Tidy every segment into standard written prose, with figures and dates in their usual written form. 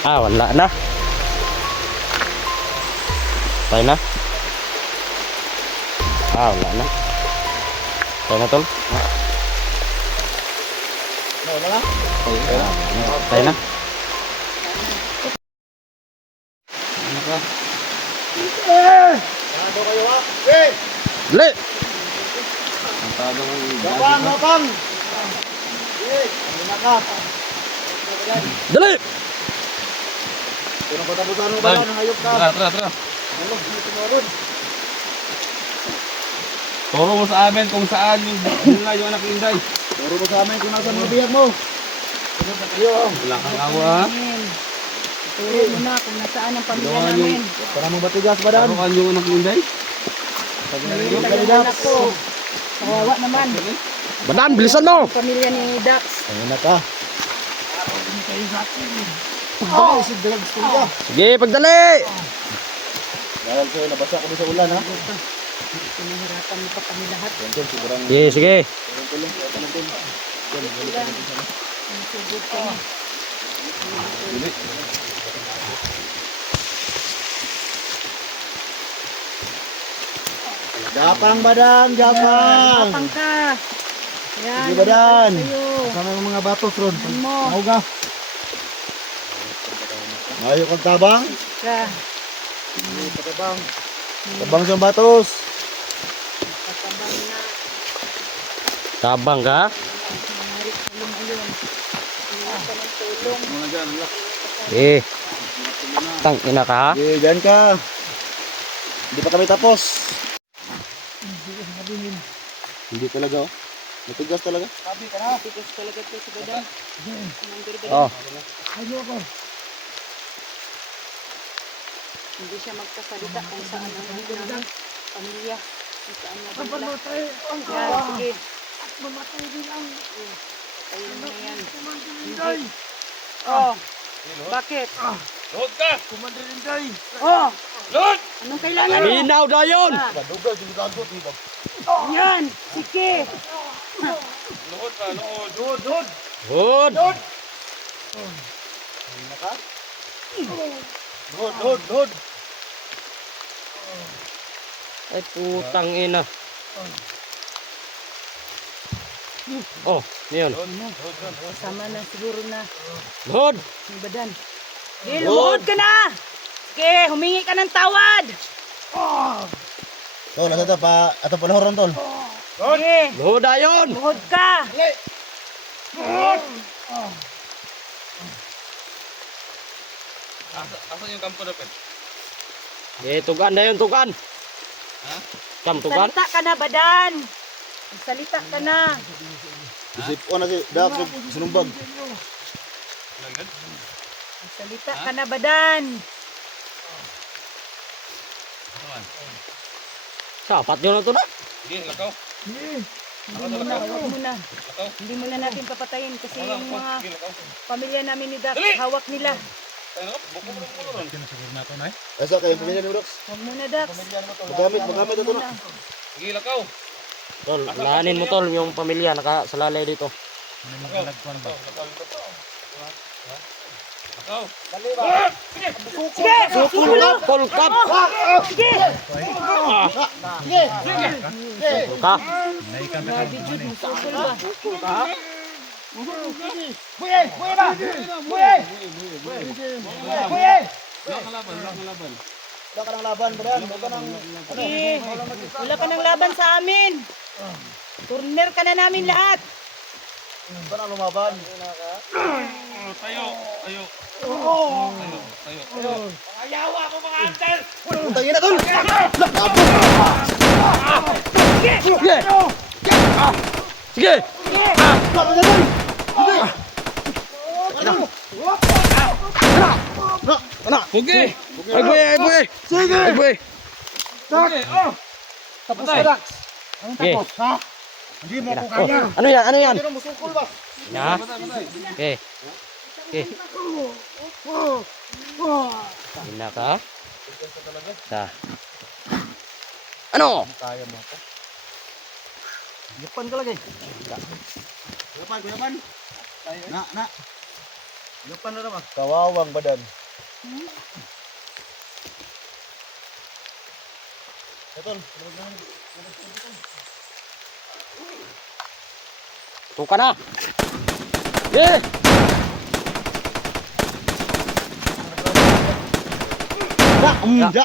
Ah, wala na. Tayo na. Ah, wala na. Tayo na, tol. Wala na? Tayo na. Ano ka? Ano kayo ha? Hey! Dali! Ang tago ng gabang, gabang! Hey! Ano na ka? Dali! Kung patapusan mo ba yan? Hayop ka? Tara. Ano? Hindi tumawad. Turo mo sa amin kung saan yung anak ni Inday. Turo mo sa amin kung nasan mga biyag mo. Sunod na kayo. Wala kang awa ha. Turo mo na kung nasaan ang pamilya namin. Para mo batigas ba dan? Turo ka yung anak ni Inday. Yung Yung kanina. anak ko. Kawawa naman. Badan, bilisan mo! Ang pamilya ni Dax. Ayun na ka. Pagdali, si Dalag Studia. Sige, pagdali! Dahil sa'yo, nabasa kami sa ulan ha. Pinahirapan mo pa kami lahat. Yan tol, sobrang Sige, sige. tulong po. Yan, balik natin sana. Ang sugod kami. Gapang badang, gapang. Kapang ka. Yan. Sige badan. Sa'yo. Kasama yung mga batos ron. Yan mo. Mahog ka. Ngayon kang tabang. Ka. Patabang. Tabang siyang batos. Katabang na. Tabang ka? Nangarik tulong ayun. Iwan ka ng tulong. Mga dyan, relax. Eh. Tang ina ka ha? Sige, dyan ka. Hindi pa kami tapos. Hindi talaga oh. Matigas talaga. Sabi ka na. Tigas talaga ito si Badan. Commander Badan. Oh. Hindi siya magkasalita kung saan ang namin pamilya. Kung saan nagmula. Yan, sige. Mamatay din ang... Ayun na yan. Hindi. Oh. Bakit? Load ka! Oh. Load! Anong kailangan mo? Linaw na yun! Ah, Dugal, dugal, dugal. yan. Sige. Load ka, load. Good! Load. Ay, putang ina. Oh, yun. Sama na siguro na Good! si Badan. Sige, lumuhod ka na. Sige, humingi ka ng tawad. Tol, ito pa. Ito pa lahoron tol. Sige, Good na yun! lumuhod ka. Asan yung kampo dapat? Eh, tugan na yun, tugan! Ha? Kam, tugan? Salita ka na, Badan. Salita ka na. Isip ko na si Dak, sinumbag. Langgan? Salita ka na, Badan. Aman. Sapat yun na to na. Sige, lakaw. Huwag muna. Lakaw. Hindi muna natin papatayin kasi Wala yung ko. mga Sige, lakaw. pamilya namin ni Dax, Dali! hawak nila. Tayo na, buko mo ng ulo ron. Asa kayo pamilya ni Rox? Huwag muna, Dax. Magamit ito na. Sige, lakaw. Tol, lahanin mo tol yung pamilya nakasalalay dito. Lakaw. Lakaw. Sige! Full cup! Sige! Full ka? Grabe, Jude. Musukol ba? Wala kang laban. Wala ka ng laban, Badan. Wala ka ng... Sige. Wala ka ng laban sa amin. Turner ka na namin lahat. Wala ka ng lumaban. Tayo. Putang ina tol! Sige! Pugi! Ay boy, ay boy! Sige! Ay boy! Pugi! Oh! Tapos ka, Dax. Okay. Hindi mo ako kaya. Oh, ano yan? Ano yan? Pero musukol ba? Na? Okay. Okay. Hina ka? Sa. Ano? Kaya mo ako. Yapan ka lagi. Yapan. Na. Lupan na naman. Kawawang badan. Tol, Tuka na. Eh. da, da.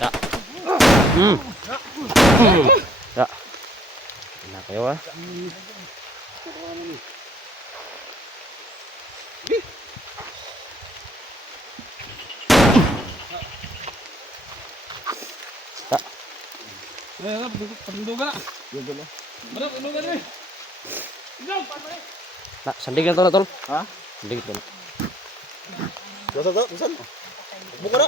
Ya. Ya. Enak kayo ah. Panduga. Mana panduga ni? Nak, sandigin to na tol. Ha? Sandigin to na. Dosan. Buka na.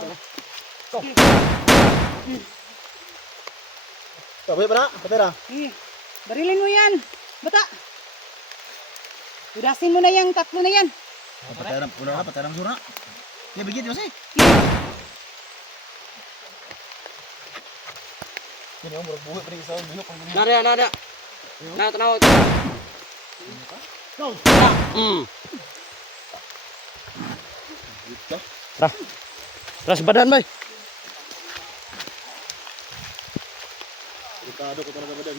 Sabay pa na, patera. Barilin mo yan. Bata. Udasin mo na yung tatlo na yan. Patera sura. Ya bigit mo si. Ini om buhi pa rin sa bilok ang gini. Nada. Na tanaw. Go. Terus badan bay. Delikado ko talaga badan.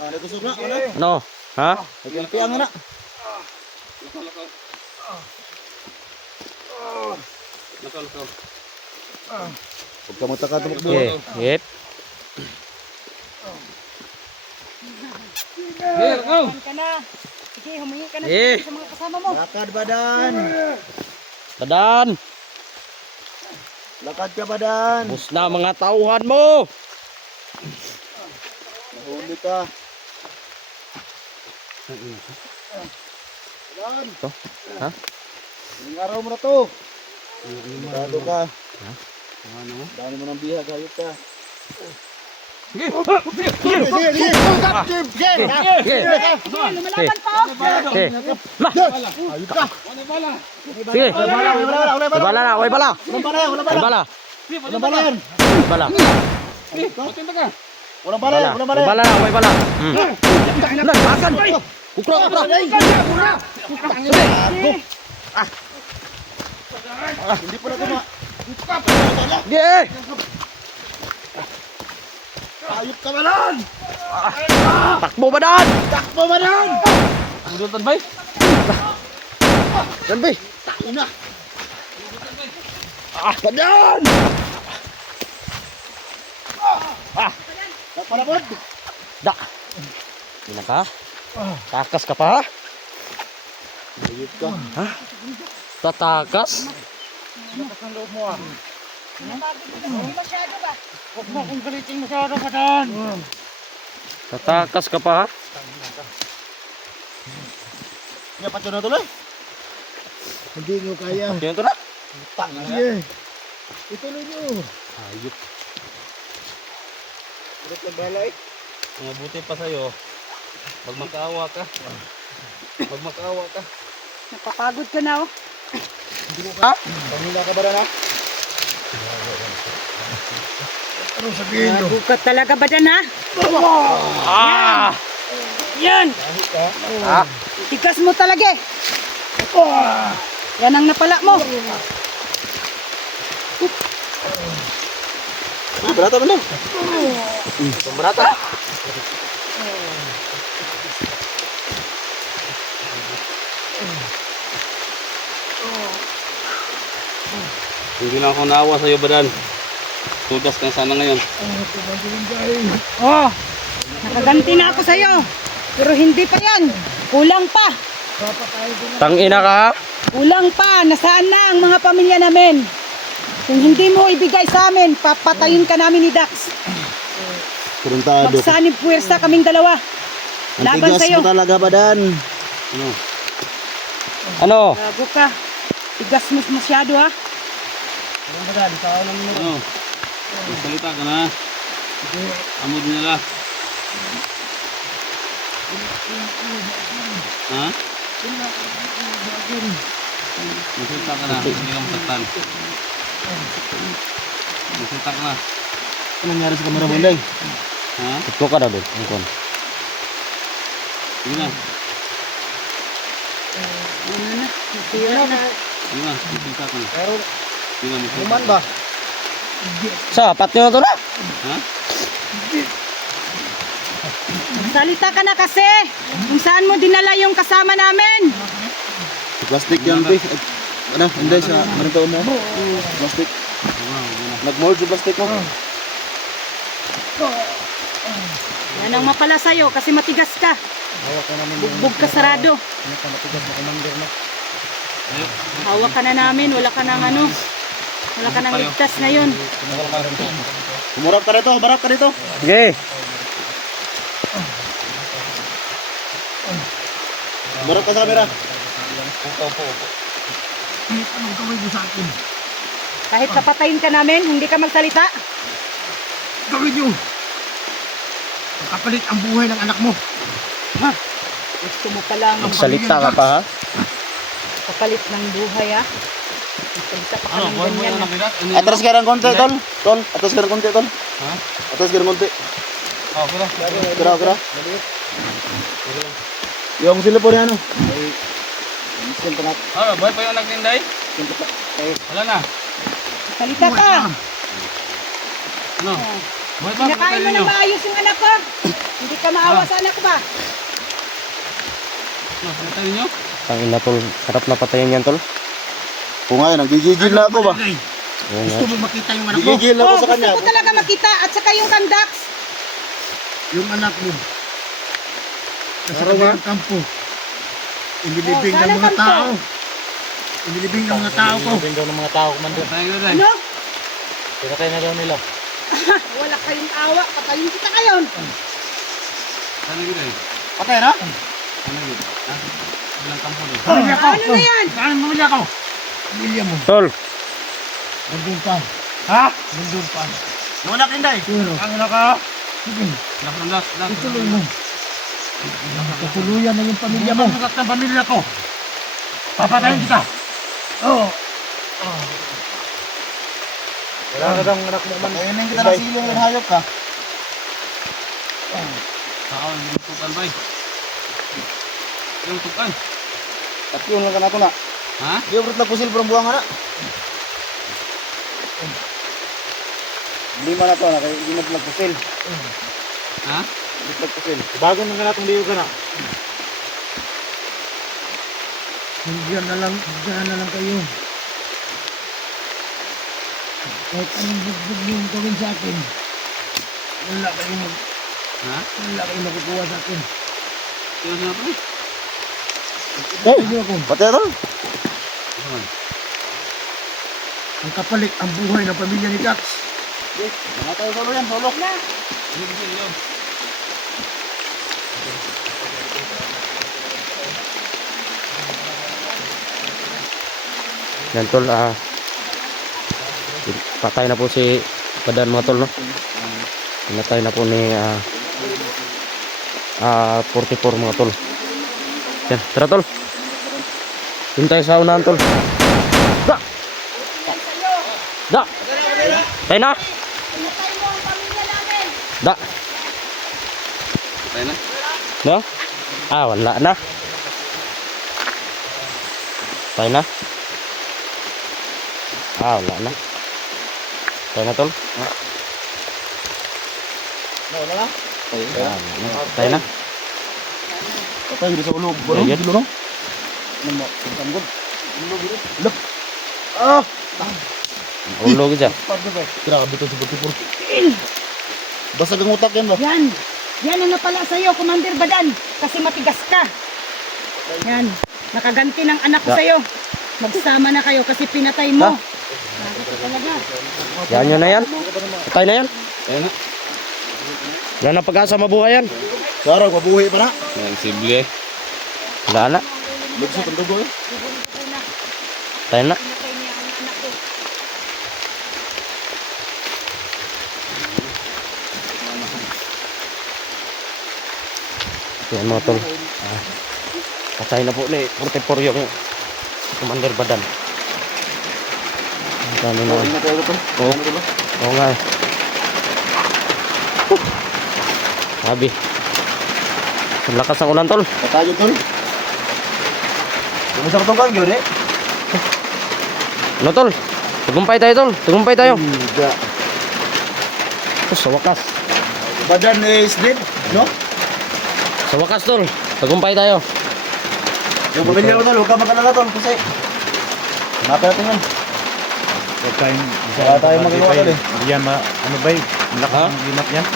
Ada tusuk na, wala. No. Ha? Nagpiang na. Lakaw. Huwag ka magtaka tumakbo. Okay. Yep. Lakaw. Ka na. Sige, humingi ka na Eh. sa mga kasama mo. Lakad badan. Badan. Lakad ka badan. Bus na mga tauhan mo. Nahuli ka. Badan. To? Ha? Ilang araw mo na to. Delikado ka. Ha? Dami mo ng bihag, hayop ka. Sige. Lumalaban pa oh. Okay. Lah. Hayop ka. Sige. Wala Bala na, way bala. Walang bala, walang Way bala. bala. Walang bala yan. Bala. Walang bala, walang bala. Way bala na, way bala. Nah, makan. Kukra. Hindi pa na tuma. Dia. Hayop ka badan. Takbo badan. Takbo badan. Udutan bay. Dan bay. Ina. Badan. Napalapod. Da. Ina ka? Takas ka pa? Hayop ka. Ha? Tatakas? Ang loob mo ah. Hindi masyado ba? Huwag mo akong galitin masyado badan. Tatakas ka pa? Iya, pacu na tuloy. Hindi nyo kaya. Yan to na. Sige. Ituloy nyo. Ayup. Ulit na balay. Mabuti pa sa'yo. Pag makaawa ka. Napapagod ka na oh. Ha? Pamila ka ba na? Ano sabihin nyo? Bukat talaga ba dyan ha? Ah! Yan! Ah! Tigas mo talaga eh. Yan ang napala mo. Berata ba na? Pemberata. Hindi lang ako naawa sa'yo, Badan. Tudas ka sana ngayon. Oh, nakaganti na ako sa'yo. Pero hindi pa yan. Kulang pa. Tangina ka. Kulang pa. Nasaan na ang mga pamilya namin? Kung hindi mo ibigay sa amin, papatayin ka namin ni Dax. Kuruntado. Magsanib puwersa kaming dalawa. Laban sa'yo. Mo talaga badan. Ano? Bago ka. Tigas mo masyado ha. Ano? Magsalita ka na. Amod nila. Ha? Magsalita ka na. Hindi ka masaktan. Magsalita ka na. Ano nangyari sa kamera mo, Deng? Ha? Ito ka daw doon. Angkon. Sige na. Ano na? Nasira na. Sige na. Magsalita ka na. Pero, Sige na. Magsalita human ka. ba? Sapat nyo na to na. Ha? Salita ka na kasi. Kung saan mo dinala yung kasama namin. Plastic yan, pre. Ano, hindi sa marito mo. Plastic. Nag-mold yung plastic mo. Yan ang mapala sa'yo kasi matigas ka. Hawak ka namin yung Bugbog ka sarado. matigas na commander na. Hawak ka na namin. Wala ka nang ano. Wala ka nang ligtas ngayon. Umurap ka dito, barap ka dito. Sige. Umurap ka sa camera. Kahit kapatayin ka namin, hindi ka magsalita. Gawin nyo! Kapalit ang buhay ng anak mo. Gusto mo palang Magsalita ka pa ha. kapalit ng buhay ha. Magsalita pa ka Ano? ng Buhay mo ganyan na ha. nabigat? Ano Atras ka ng konti, tol. Tol, atras ka ng konti, tol. Ha? Atras ka ng konti. Oh, kira. Kira, kira. Yung sila po rin ano. Siyempre natin. Ah, buhay pa yung anak ni Inday? Wala na. Salita ka. Ano? Buhay pa? Pinakain mo na maayos yung anak ko. Hindi ka maawa sa anak ko ba? Ano? Pinatay ninyo? Tangin na tol. Sarap na patayin yan tol. Kung nga yun, nagigigil na ako ba? Ay, Ayun, gusto mo makita yung anak mo? Gigigil na ako Oh, sa gusto kanya. ko talaga makita. At saka yung kandax. Yung anak mo. Nasa Araw kabilang kampo. Inilibing Oh, ng saan mga ang kampo? tao. Inilibing ng mga tao ko. Pindaw ng mga tao, commander. Pinatay ko rin. Ano? Pinatay na daw nila. Wala kayong awa. Patayin kita ngayon. Saan ko rin? Patay na? Ano yun? Ha? Bilang kampo rin. Pamilya ko! Ano na yan? Saan ang pamilya ko? Pamilya mo. Tol. Nandun pa. Ha? Nandun pa. Yung anak Inday. Pero, Ang anak ka? sige, Last. ituloy mo. Katuluyan na yung pamilya mo. Magat ng pamilya ko. Papatayin kita. Oo. Wala ka daw anak mo, man. Patayin kita ng silong yung hayop ka. Saka yung tukan ba eh? Yung tukan. At yun lang ka na ito na. Ha? Di ba nagpusil parang buwang ka na? Lima na to na, kaya hindi na nagpusil. Ha? Hindi nagpusil. Bago na nga itong liyo ka na. Diyan na lang kayo. Kahit anong bugbog yung gawin sa akin, wala Ha? kayong makukuha sa akin. Sino sino pa eh? Hindi ako. Patay ito? Ang kapalit ang buhay ng pamilya ni Dax. Mga tayo solo yan, solo. Sige. Yan tol. Patay na po si Badan mga tol no. Pinatay na po ni 44 mga tol. Yan. Tara tol. Hintay sa unahan tol. Da! Da! Tayo na! Pinatay mo ang pamilya namin. Da! Tayo na. No? Wala na. Tayo na. Wala na. Tayo na tol. Wala na? Tayo na. Patay, hindi sa ulo. Ayun. Hindi no? Ano mo? Tanggod. Ulo, gino. Look! Ah! Ulo ka dyan. Grabe ito si Butipur. Basag ang utak yan ba? Yan. Yan ang napala sa'yo, Commander Badan. Kasi matigas ka. Yan. Nakaganti ng anak ko sa'yo. Magsama na kayo kasi pinatay mo. Bakit ka talaga? Yan yun na yan. Patay na yan. Tayo na. Yan ang pag-asa mabuhay yan. Sarang, mabuhi pa na. Yan, simple eh. Wala na. Lugsot ang dugo eh. Tayo na. Pinatay niya ang anak ko. Yan mga tol. Patay na po ni 44 yung Commander Badan. Ang dami na. Ano tayo ito? Oo. Ano ba? Oo nga. Sabi. Ang lakas ng ulan tol. Patayo tol. Kung sa tugang gyud eh. Ano tol? Tagumpay tayo tol. Tagumpay tayo. Hindi. Oh, sa wakas. Badan is dead, no? Sa wakas tol. Tagumpay tayo. Yung pamilya ko tol, huwag ka makalala tol kasi mapa natin yan. Huwag tayong... Wala tayong magawa tol eh. Yan, ano ba eh? Lakas Ha? ng ginap yan.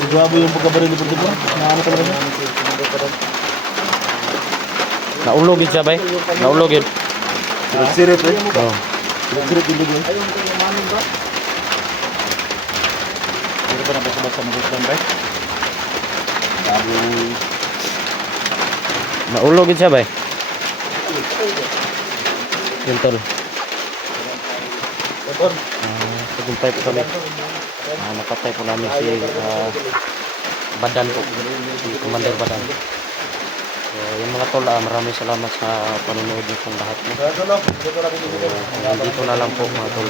Grabe yung pagkabaril ni Pagdebo. Naano talaga siya. Naulog yun siya bay. Naulog yun. Sirip eh. Oh. Sirip yung dugo. Pero pa na basa-basa maguslan ba eh? Naulog yun siya bay. Yun tol. Tagumpay po kami. Napatay po namin si Badan po. Si Commander Badan. So, yung mga tol, maraming salamat sa panonood niyo pong lahat. Dito na lang po mga tol.